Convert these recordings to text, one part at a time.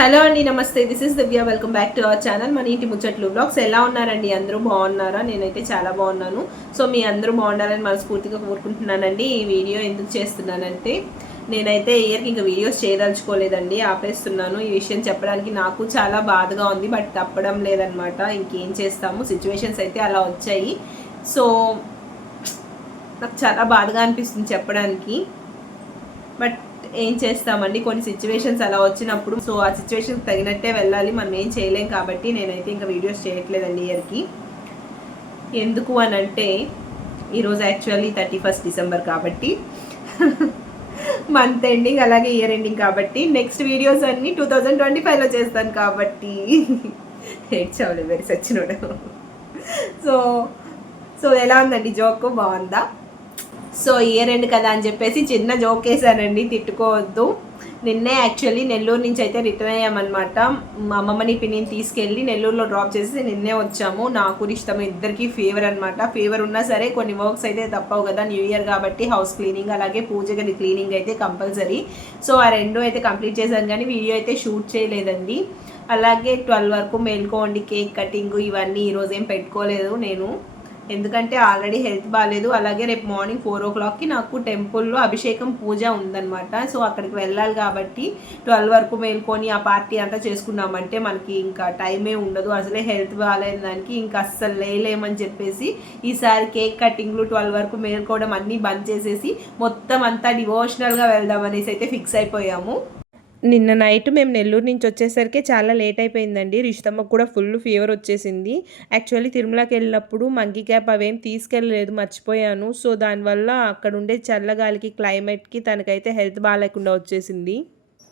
Hello అండి, నమస్తే. This is Divya. Welcome back to our channel మన ఇంటి ముచ్చట్లు బ్లాగ్స్. ఎలా ఉన్నారండి? అందరూ బాగున్నారా? నేనైతే చాలా బాగున్నాను. సో మీ అందరూ బాగుండాలని మనస్ఫూర్తిగా కోరుకుంటున్నానండి. ఈ వీడియో ఎందుకు చేస్తున్నానంటే, నేనైతే ఇయర్కి ఇంకా వీడియోస్ చేయదలుచుకోలేదండి, ఆపేస్తున్నాను. ఈ విషయం చెప్పడానికి నాకు చాలా బాధగా ఉంది, బట్ తప్పడం లేదనమాట. ఇంకేం చేస్తాము, సిచ్యువేషన్స్ అయితే అలా వచ్చాయి. సో నాకు చాలా బాధగా అనిపిస్తుంది చెప్పడానికి, బట్ ఏం చేస్తామండి, కొన్ని సిచ్యువేషన్స్ అలా వచ్చినప్పుడు. సో ఆ సిచ్యువేషన్కి తగినట్టే వెళ్ళాలి, మనం ఏం చేయలేం. కాబట్టి నేనైతే ఇంకా వీడియోస్ చేయట్లేదండి ఇయర్కి. ఎందుకు అని అంటే, ఈరోజు యాక్చువల్లీ 31st డిసెంబర్ కాబట్టి మంత్ ఎండింగ్ అలాగే ఇయర్ ఎండింగ్ కాబట్టి నెక్స్ట్ వీడియోస్ అన్నీ 2025లో చేస్తాను కాబట్టి ఏడ్చావులే వెరీ సచ్చినోడు. సో సో ఎలా ఉందండి జోక్? బాగుందా? సో ఇయర్ ఎండ్ కదా అని చెప్పేసి చిన్న జోక్ వేసానండి, తిట్టుకోవద్దు. నిన్నే యాక్చువల్లీ నెల్లూరు నుంచి అయితే రిటర్న్ అయ్యామన్నమాట. మా అమ్మమ్మని పిన్నిని తీసుకెళ్ళి నెల్లూరులో డ్రాప్ చేసి నిన్నే వచ్చాము. నాకు ఇష్టం, ఇద్దరికి ఫీవర్ అనమాట. ఫీవర్ ఉన్నా సరే కొన్ని వర్క్స్ అయితే తప్పవు కదా, న్యూ ఇయర్ కాబట్టి హౌస్ క్లీనింగ్ అలాగే పూజ గది క్లీనింగ్ అయితే కంపల్సరీ. సో ఆ రెండు అయితే కంప్లీట్ చేశాను, కానీ వీడియో అయితే షూట్ చేయలేదండి. అలాగే 12 వరకు మేల్కోండి, కేక్ కటింగ్ ఇవన్నీ ఈరోజు ఏం పెట్టుకోలేదు నేను, ఎందుకంటే ఆల్రెడీ హెల్త్ బాగాలేదు. అలాగే రేపు మార్నింగ్ 4 o'clockకి నాకు టెంపుల్లో అభిషేకం పూజ ఉందన్నమాట. సో అక్కడికి వెళ్ళాలి కాబట్టి 12 వరకు మేల్కొని ఆ పార్టీ అంతా చేసుకున్నామంటే మనకి ఇంకా టైమే ఉండదు. అసలే హెల్త్ బాగాలేదు దానికి, ఇంకా అస్సలు లేలేమని చెప్పేసి ఈసారి కేక్ కటింగ్లు 12 వరకు మేల్కోవడం అన్నీ బంద్ చేసేసి మొత్తం అంతా డివోషనల్గా వెళ్దామనేసి అయితే ఫిక్స్ అయిపోయాము. నిన్న నైట్ మేము నెల్లూరు నుంచి వచ్చేసరికి చాలా లేట్ అయిపోయిందండి. రిషితమ్మకు కూడా ఫుల్ ఫీవర్ వచ్చేసింది. యాక్చువల్లీ తిరుమలకి వెళ్ళినప్పుడు మంకీ క్యాప్ అవేం తీసుకెళ్ళలేదు, మర్చిపోయాను. సో దానివల్ల అక్కడ ఉండే చల్లగాలికి క్లైమేట్కి తనకైతే హెల్త్ బాగాలేకుండా వచ్చేసింది.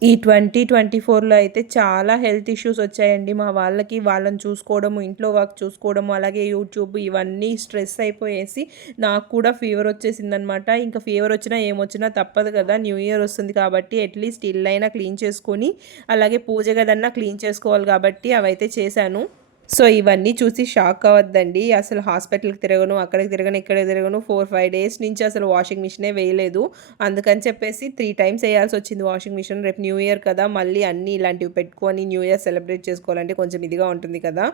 ఈ 2024లో అయితే చాలా హెల్త్ ఇష్యూస్ వచ్చాయండి మా వాళ్ళకి. వాళ్ళని చూసుకోవడము, ఇంట్లో వర్క్ చూసుకోవడము, అలాగే యూట్యూబ్ ఇవన్నీ స్ట్రెస్ అయిపోయేసి నాకు కూడా ఫీవర్ వచ్చేసిందనమాట. ఇంకా ఫీవర్ వచ్చినా ఏమొచ్చినా తప్పదు కదా, న్యూ ఇయర్ వస్తుంది కాబట్టి అట్లీస్ట్ ఇల్లు అయినా క్లీన్ చేసుకొని అలాగే పూజ గదన్నా క్లీన్ చేసుకోవాలి కాబట్టి అవైతే చేశాను. సో ఇవన్నీ చూసి షాక్ అవ్వద్దండి. అసలు హాస్పిటల్కి తిరగను, అక్కడికి తిరగను, ఇక్కడికి తిరగను. 4-5 డేస్ నుంచి అసలు వాషింగ్ మిషనే వేయలేదు. అందుకని చెప్పేసి 3 times వేయాల్సి వచ్చింది వాషింగ్ మిషన్. రేపు న్యూ ఇయర్ కదా, మళ్ళీ అన్నీ ఇలాంటివి పెట్టుకొని న్యూ ఇయర్ సెలబ్రేట్ చేసుకోవాలంటే కొంచెం ఇదిగా ఉంటుంది కదా.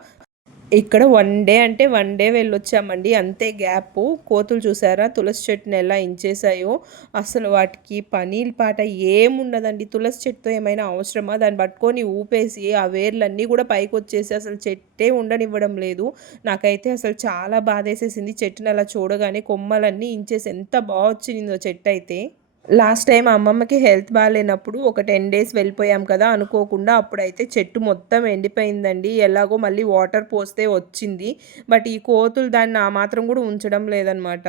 ఇక్కడ 1 డే అంటే 1 డే వెళ్ళొచ్చామండి, అంతే గ్యాప్. కోతులు చూసారా తులసి చెట్టుని ఎలా ఇంచేసాయో, అసలు వాటికి పని పాట ఏముండదండి. తులసి చెట్టుతో ఏమైనా అవసరమా, దాన్ని పట్టుకొని ఊపేసి ఆ వేర్లన్నీ కూడా పైకి వచ్చేసి అసలు చెట్టే ఉండనివ్వడం లేదు. నాకైతే అసలు చాలా బాధేసేసింది చెట్టుని అలా చూడగానే. కొమ్మలన్నీ ఇంచేసి ఎంత బాగా వచ్చిందో చెట్టు అయితే. లాస్ట్ టైం అమ్మమ్మకి హెల్త్ బాగాలేనప్పుడు ఒక 10 days వెళ్ళిపోయాం కదా అనుకోకుండా, అప్పుడైతే చెట్టు మొత్తం ఎండిపోయిందండి. ఎలాగో మళ్ళీ వాటర్ పోస్తే వచ్చింది, బట్ ఈ కోతులు దాన్ని ఆ మాత్రం కూడా ఉంచడం లేదనమాట.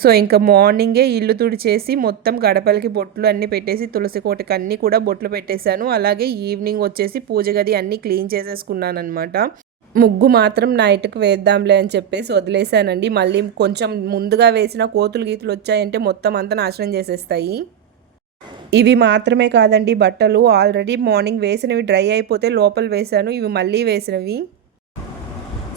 సో ఇంకా మార్నింగే ఇల్లు తుడిచేసి మొత్తం గడపలకి బొట్లు అన్నీ పెట్టేసి తులసి కోటకి అన్నీ కూడా బొట్లు పెట్టేశాను. అలాగే ఈవినింగ్ వచ్చేసి పూజ గది అన్నీ క్లీన్ చేసేసుకున్నాను అనమాట. ముగ్గు మాత్రం నైట్కి వేద్దాంలే అని చెప్పేసి వదిలేసానండి. మళ్ళీ కొంచెం ముందుగా వేసిన కోతులు గీతులు వచ్చాయంటే మొత్తం అంతా నాశనం చేసేస్తాయి. ఇవి మాత్రమే కాదండి, బట్టలు ఆల్రెడీ మార్నింగ్ వేసినవి డ్రై అయిపోతే లోపల వేసాను, ఇవి మళ్ళీ వేసినవి.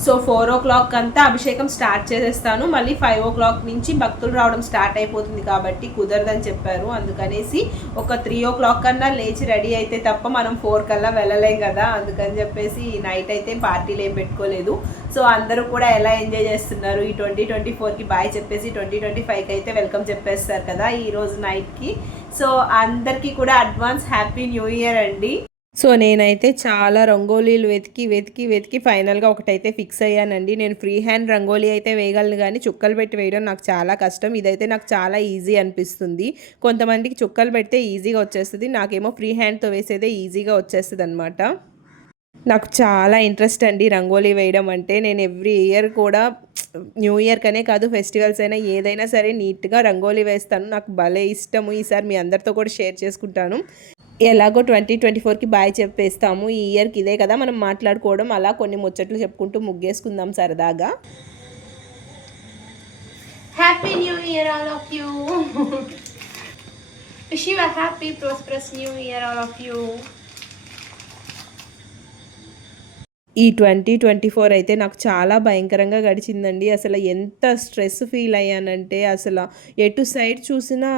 సో 4 o'clock అంతా అభిషేకం స్టార్ట్ చేసేస్తాను. మళ్ళీ 5 o'clock నుంచి భక్తులు రావడం స్టార్ట్ అయిపోతుంది కాబట్టి కుదరదని చెప్పారు. అందుకనేసి ఒక 3 o'clock కన్నా లేచి రెడీ అయితే తప్ప మనం 4 కల్లా వెళ్ళలేం కదా. అందుకని చెప్పేసి నైట్ అయితే పార్టీలు ఏం పెట్టుకోలేదు. సో అందరూ కూడా ఎలా ఎంజాయ్ చేస్తున్నారు, ఈ 2024కి బాయ్ చెప్పేసి 2025కి అయితే వెల్కమ్ చెప్పేస్తారు కదా ఈరోజు నైట్కి. సో అందరికీ కూడా అడ్వాన్స్ హ్యాపీ న్యూ ఇయర్ అండి. సో నేనైతే చాలా రంగోలీలు వెతికి వెతికి వెతికి ఫైనల్గా ఒకటైతే ఫిక్స్ అయ్యానండి. నేను ఫ్రీ హ్యాండ్ రంగోలీ అయితే వేయగలను, కానీ చుక్కలు పెట్టి వేయడం నాకు చాలా కష్టం. ఇదైతే నాకు చాలా ఈజీ అనిపిస్తుంది. కొంతమందికి చుక్కలు పెడితే ఈజీగా వచ్చేస్తుంది, నాకేమో ఫ్రీ హ్యాండ్తో వేసేదే ఈజీగా వచ్చేస్తుంది అనమాట. నాకు చాలా ఇంట్రెస్ట్ అండి రంగోలీ వేయడం అంటే. నేను ఎవ్రీ ఇయర్ కూడా న్యూ ఇయర్ కనే కాదు, ఫెస్టివల్స్ అయినా ఏదైనా సరే నీట్గా రంగోలీ వేస్తాను. నాకు భలే ఇష్టము. ఈసారి మీ అందరితో కూడా షేర్ చేసుకుంటాను. ఎలాగో 2024కి బాయ్ చెప్పేస్తాము, ఈ ఇయర్కి ఇదే కదా మనం మాట్లాడుకోవడం. అలా కొన్ని ముచ్చట్లు చెప్పుకుంటూ ముగ్గేసుకుందాం సరదాగా. Happy new year all of you. Wish you a happy prosperous new year all of you. ఈ 2024 అయితే నాకు చాలా భయంకరంగా గడిచిందండి. అసలు ఎంత స్ట్రెస్ ఫీల్ అయ్యానంటే, అసలు ఎటు సైడ్ చూసినా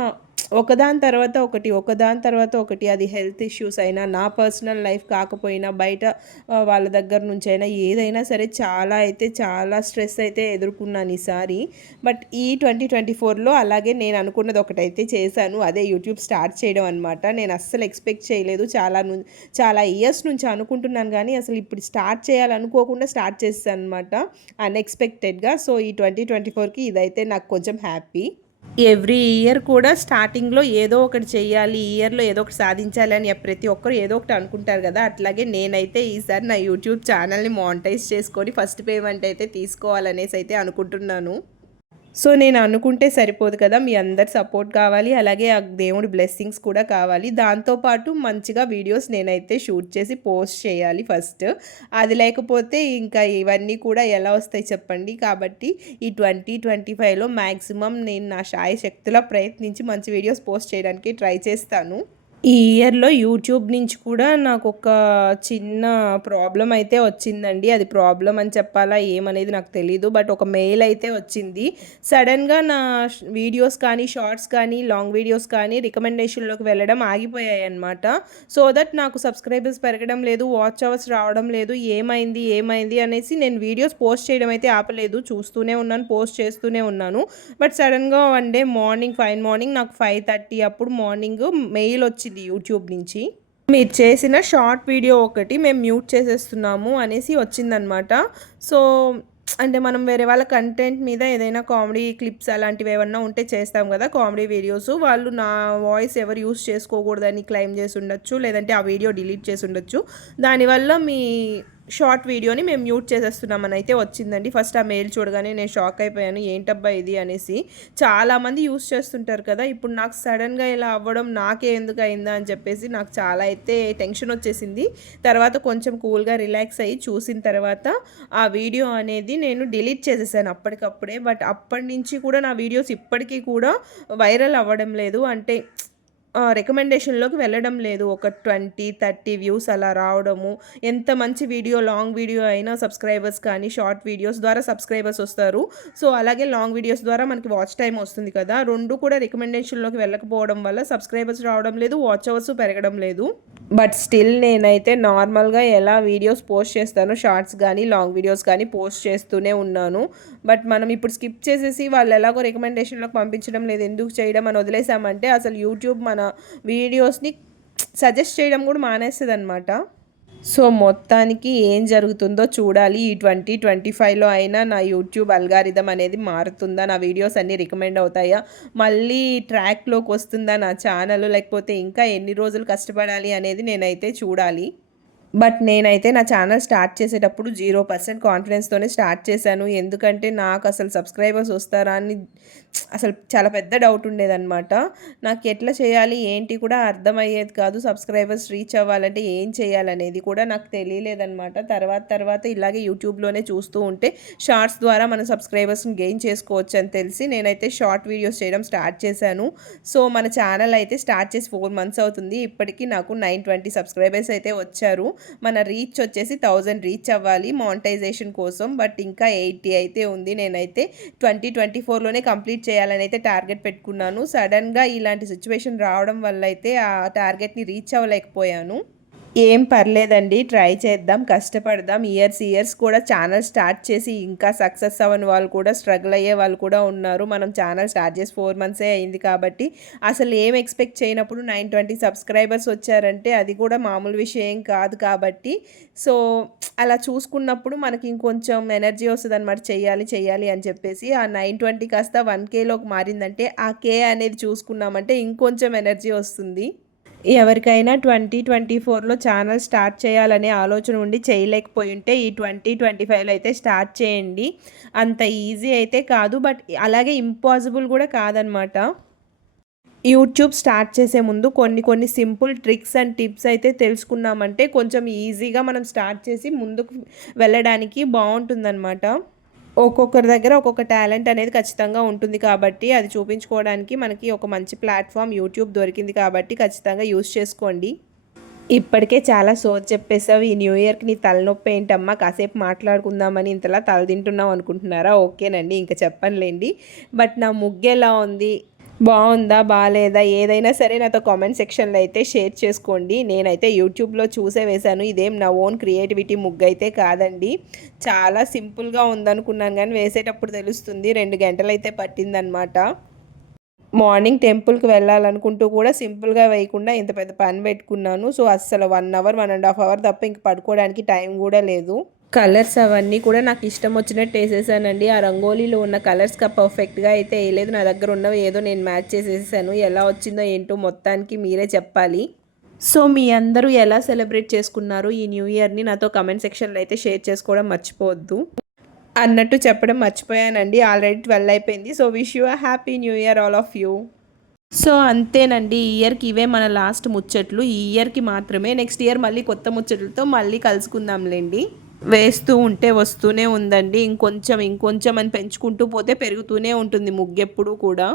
ఒకదాని తర్వాత ఒకటి ఒకదాని తర్వాత ఒకటి, అది హెల్త్ ఇష్యూస్ అయినా, నా పర్సనల్ లైఫ్ కాకపోయినా, బయట వాళ్ళ దగ్గర నుంచి అయినా ఏదైనా సరే చాలా స్ట్రెస్ అయితే ఎదుర్కొన్నాను ఈసారి. బట్ ఈ 2024లో అలాగే నేను అనుకున్నది ఒకటైతే చేశాను, అదే యూట్యూబ్ స్టార్ట్ చేయడం అనమాట. నేను అస్సలు ఎక్స్పెక్ట్ చేయలేదు, చాలా ఇయర్స్ నుంచి అనుకుంటున్నాను కానీ అసలు ఇప్పుడు స్టార్ట్ చేయాలనుకోకుండా స్టార్ట్ చేశాను అనమాట, అన్ఎక్స్పెక్టెడ్గా. సో ఈ 2024కి ఇదైతే నాకు కొంచెం హ్యాపీ. ఎవ్రీ ఇయర్ కూడా స్టార్టింగ్లో ఏదో ఒకటి చెయ్యాలి, ఈ ఇయర్లో ఏదో ఒకటి సాధించాలి అని ప్రతి ఒక్కరు ఏదో ఒకటి అనుకుంటారు కదా, అట్లాగే నేనైతే ఈసారి నా యూట్యూబ్ ఛానల్ని మానిటైజ్ చేసుకొని ఫస్ట్ పేమెంట్ అయితే తీసుకోవాలనేసి అయితే అనుకుంటున్నాను. సో నేను అనుకుంటే సరిపోదు కదా, మీ అందరి సపోర్ట్ కావాలి, అలాగే ఆ దేవుడి బ్లెస్సింగ్స్ కూడా కావాలి. దాంతోపాటు మంచిగా వీడియోస్ నేనైతే షూట్ చేసి పోస్ట్ చేయాలి ఫస్ట్. అది లేకపోతే ఇంకా ఇవన్నీ కూడా ఎలా వస్తాయి చెప్పండి. కాబట్టి ఈ 2025లో మ్యాక్సిమం నేను నా శాయశక్తులా ప్రయత్నించి మంచి వీడియోస్ పోస్ట్ చేయడానికి ట్రై చేస్తాను. ఈ ఇయర్లో యూట్యూబ్ నుంచి కూడా నాకు ఒక చిన్న ప్రాబ్లం అయితే వచ్చిందండి. అది ప్రాబ్లం అని చెప్పాలా ఏమనేది నాకు తెలీదు. బట్ ఒక మెయిల్ అయితే వచ్చింది. సడన్గా నా వీడియోస్ కానీ, షార్ట్స్ కానీ, లాంగ్ వీడియోస్ కానీ రికమెండేషన్లోకి వెళ్ళడం ఆగిపోయాయి అన్నమాట. సో దట్ నాకు సబ్స్క్రైబర్స్ పెరగడం లేదు, వాచ్ అవర్స్ రావడం లేదు. ఏమైంది అనేసి నేను వీడియోస్ పోస్ట్ చేయడం అయితే ఆపలేదు, చూస్తూనే ఉన్నాను, పోస్ట్ చేస్తూనే ఉన్నాను. బట్ సడన్గా వన్ డే ఫైన్ మార్నింగ్ నాకు 5:30 అప్పుడు మార్నింగ్ మెయిల్ వచ్చింది యూట్యూబ్ నుంచి. మీరు చేసిన షార్ట్ వీడియో ఒకటి మేము మ్యూట్ చేసేస్తున్నాము అనేసి వచ్చిందనమాట. సో అంటే మనం వేరే వాళ్ళ కంటెంట్ మీద ఏదైనా కామెడీ క్లిప్స్ అలాంటివి ఏమన్నా ఉంటే చేస్తాం కదా, కామెడీ వీడియోస్, వాళ్ళు నా వాయిస్ ఎవరు యూస్ చేసుకోకూడదని క్లెయిమ్ చేసి ఉండొచ్చు, లేదంటే ఆ వీడియో డిలీట్ చేసి ఉండొచ్చు. దానివల్ల మీ షార్ట్ వీడియోని మేము మ్యూట్ చేసేస్తున్నామని అయితే వచ్చిందండి. ఫస్ట్ ఆ మెయిల్ చూడగానే నేను షాక్ అయిపోయాను, ఏంటబ్బా ఇది అనేసి. చాలామంది యూస్ చేస్తుంటారు కదా, ఇప్పుడు నాకు సడన్గా ఇలా అవ్వడం నాకే ఎందుకు అయిందా అని చెప్పేసి నాకు చాలా అయితే టెన్షన్ వచ్చేసింది. తర్వాత కొంచెం కూల్గా రిలాక్స్ అయ్యి చూసిన తర్వాత ఆ వీడియో అనేది నేను డిలీట్ చేసేసాను అప్పటికప్పుడే. బట్ అప్పటి నుంచి కూడా నా వీడియోస్ ఇప్పటికీ కూడా వైరల్ అవ్వడం లేదు, అంటే రికమెండేషన్లోకి వెళ్ళడం లేదు. ఒక 20-30 వ్యూస్ అలా రావడము. ఎంత మంచి వీడియో, లాంగ్ వీడియో అయినా సబ్స్క్రైబర్స్ కానీ, షార్ట్ వీడియోస్ ద్వారా సబ్స్క్రైబర్స్ వస్తారు. సో అలాగే లాంగ్ వీడియోస్ ద్వారా మనకి వాచ్ టైం వస్తుంది కదా, రెండు కూడా రికమెండేషన్లోకి వెళ్ళకపోవడం వల్ల సబ్స్క్రైబర్స్ రావడం లేదు, వాచ్ అవర్స్ పెరగడం లేదు. బట్ స్టిల్ నేనైతే నార్మల్గా ఎలా వీడియోస్ పోస్ట్ చేస్తానో, షార్ట్స్ కానీ లాంగ్ వీడియోస్ కానీ పోస్ట్ చేస్తూనే ఉన్నాను. బట్ మనం ఇప్పుడు స్కిప్ చేసేసి వాళ్ళు ఎలాగో రికమెండేషన్లోకి పంపించడం లేదు, ఎందుకు చేయడం అని వదిలేసామంటే అసలు యూట్యూబ్ మన వీడియోస్ని సజెస్ట్ చేయడం కూడా మానేస్తుంది అనమాట. సో మొత్తానికి ఏం జరుగుతుందో చూడాలి. ఈ 2025లో అయినా నా యూట్యూబ్ అల్గారిథం అనేది మారుతుందా, నా వీడియోస్ అన్నీ రికమెండ్ అవుతాయా, మళ్ళీ ట్రాక్లోకి వస్తుందా నా ఛానల్, లేకపోతే ఇంకా ఎన్ని రోజులు కష్టపడాలి అనేది నేనైతే చూడాలి. బట్ నేనైతే నా ఛానల్ స్టార్ట్ చేసేటప్పుడు 0% కాన్ఫిడెన్స్తోనే స్టార్ట్ చేశాను. ఎందుకంటే నాకు అసలు సబ్స్క్రైబర్స్ వస్తారా అని అసలు చాలా పెద్ద డౌట్ ఉండేదన్నమాట. నాకు ఎట్లా చేయాలి ఏంటి కూడా అర్థమయ్యేది కాదు. సబ్స్క్రైబర్స్ రీచ్ అవ్వాలంటే ఏం చేయాలనేది కూడా నాకు తెలియలేదన్నమాట. తర్వాత ఇలాగే యూట్యూబ్లోనే చూస్తూ ఉంటే షార్ట్స్ ద్వారా మన సబ్స్క్రైబర్స్ని గెయిన్ చేసుకోవచ్చు అని తెలిసి నేనైతే షార్ట్ వీడియోస్ చేయడం స్టార్ట్ చేశాను. సో మన ఛానల్ అయితే స్టార్ట్ చేసి 4 months అవుతుంది. ఇప్పటికీ నాకు 920 సబ్స్క్రైబర్స్ అయితే వచ్చారు. మన రీచ్ వచ్చేసి 1000 రీచ్ అవ్వాలి మానిటైజేషన్ కోసం. బట్ ఇంకా 80 అయితే ఉంది. నేనైతే 2024లోనే కంప్లీట్ చేయాలని అయితే టార్గెట్ పెట్టుకున్నాను. సడన్గా ఇలాంటి సిచ్యువేషన్ రావడం వల్ల అయితే ఆ టార్గెట్ని రీచ్ అవ్వలేకపోయాను. ఏం పర్లేదండి, ట్రై చేద్దాం, కష్టపడదాం. ఇయర్స్ కూడా ఛానల్ స్టార్ట్ చేసి ఇంకా సక్సెస్ అవ్వని వాళ్ళు కూడా, స్ట్రగుల్ అయ్యే వాళ్ళు కూడా ఉన్నారు. మనం ఛానల్ స్టార్ట్ చేసి 4 months అయింది కాబట్టి అసలు ఏం ఎక్స్పెక్ట్ చేయనప్పుడు 920 సబ్స్క్రైబర్స్ వచ్చారంటే అది కూడా మామూలు విషయం కాదు. కాబట్టి సో అలా చూసుకున్నప్పుడు మనకి ఇంకొంచెం ఎనర్జీ వస్తుంది అనమాట, చెయ్యాలి అని చెప్పేసి. ఆ 920 కాస్త 1Kలోకి మారిందంటే ఆ K అనేది చూసుకున్నామంటే ఇంకొంచెం ఎనర్జీ వస్తుంది. ఎవరికైనా 2024లో ఛానల్ స్టార్ట్ చేయాలనే ఆలోచన ఉండి చేయలేకపోయి ఉంటే ఈ 2025లో అయితే స్టార్ట్ చేయండి. అంత ఈజీ అయితే కాదు, బట్ అలాగే ఇంపాసిబుల్ కూడా కాదనమాట. యూట్యూబ్ స్టార్ట్ చేసే ముందు కొన్ని సింపుల్ ట్రిక్స్ అండ్ టిప్స్ అయితే తెలుసుకున్నామంటే కొంచెం ఈజీగా మనం స్టార్ట్ చేసి ముందుకు వెళ్ళడానికి బాగుంటుందన్నమాట. ఒక్కొక్కరి దగ్గర ఒక్కొక్క టాలెంట్ అనేది ఖచ్చితంగా ఉంటుంది కాబట్టి అది చూపించుకోవడానికి మనకి ఒక మంచి ప్లాట్ఫామ్ యూట్యూబ్ దొరికింది కాబట్టి ఖచ్చితంగా యూస్ చేసుకోండి. ఇప్పటికే చాలా సోది చెప్పేసావు, ఈ న్యూ ఇయర్కి నీ తలనొప్పి ఏంటమ్మా, కాసేపు మాట్లాడుకుందామని ఇంతలా తల తింటున్నావు అనుకుంటున్నారా? ఓకేనండి, ఇంకా చెప్పనులేండి. బట్ నా ముగ్గు ఎలా ఉంది, బాగుందా బాగాలేదా ఏదైనా సరే నాతో కామెంట్ సెక్షన్లో అయితే షేర్ చేసుకోండి. నేనైతే యూట్యూబ్లో చూసే వేశాను, ఇదేం నా ఓన్ క్రియేటివిటీ ముగ్గు అయితే కాదండి. చాలా సింపుల్గా ఉందనుకున్నాను కానీ వేసేటప్పుడు తెలుస్తుంది 2 గంటలు అయితే పట్టిందనమాట. మార్నింగ్ టెంపుల్కి వెళ్ళాలనుకుంటూ కూడా సింపుల్గా వేయకుండా ఇంత పెద్ద పని పెట్టుకున్నాను. సో అస్సలు 1 అవర్ 1.5 అవర్ తప్ప ఇంక పడుకోవడానికి టైం కూడా లేదు. కలర్స్ అవన్నీ కూడా నాకు ఇష్టం వచ్చినట్టు వేసేసానండి. ఆ రంగోలీలో ఉన్న కలర్స్గా పర్ఫెక్ట్గా అయితే వేయలేదు. నా దగ్గర ఉన్నవి ఏదో నేను మ్యాచ్ చేసేసాను. ఎలా వచ్చిందో ఏంటో మొత్తానికి మీరే చెప్పాలి. సో మీ అందరూ ఎలా సెలబ్రేట్ చేసుకున్నారు ఈ న్యూ ఇయర్ని నాతో కమెంట్ సెక్షన్లో అయితే షేర్ చేసుకోవడం మర్చిపోవద్దు. అన్నట్టు చెప్పడం మర్చిపోయానండి, ఆల్రెడీ 12 అయిపోయింది. So wish you a happy new year all of you. So అంతేనండి, ఈ ఇయర్కి ఇవే మన లాస్ట్ ముచ్చట్లు. ఈ ఇయర్కి మాత్రమే. నెక్స్ట్ ఇయర్ మళ్ళీ కొత్త ముచ్చట్లతో మళ్ళీ కలుసుకుందాంలేండి. వేస్తూ ఉంటే వస్తూనే ఉందండి. ఇంకొంచెం అని పెంచుకుంటూ పోతే పెరుగుతూనే ఉంటుంది ముగ్గెప్పుడు కూడా.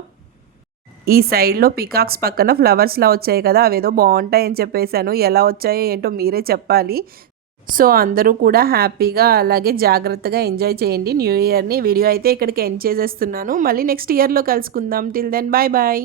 ఈ సైడ్లో పికాక్స్ పక్కన ఫ్లవర్స్లా వచ్చాయి కదా, అవేదో బాగుంటాయని చెప్పేశాను. ఎలా వచ్చాయో ఏంటో మీరే చెప్పాలి. సో అందరూ కూడా హ్యాపీగా అలాగే జాగ్రత్తగా ఎంజాయ్ చేయండి న్యూ ఇయర్ని. వీడియో అయితే ఇక్కడికి ఎండ్ చేసేస్తున్నాను. మళ్ళీ నెక్స్ట్ ఇయర్లో కలుసుకుందాం. Till then bye bye.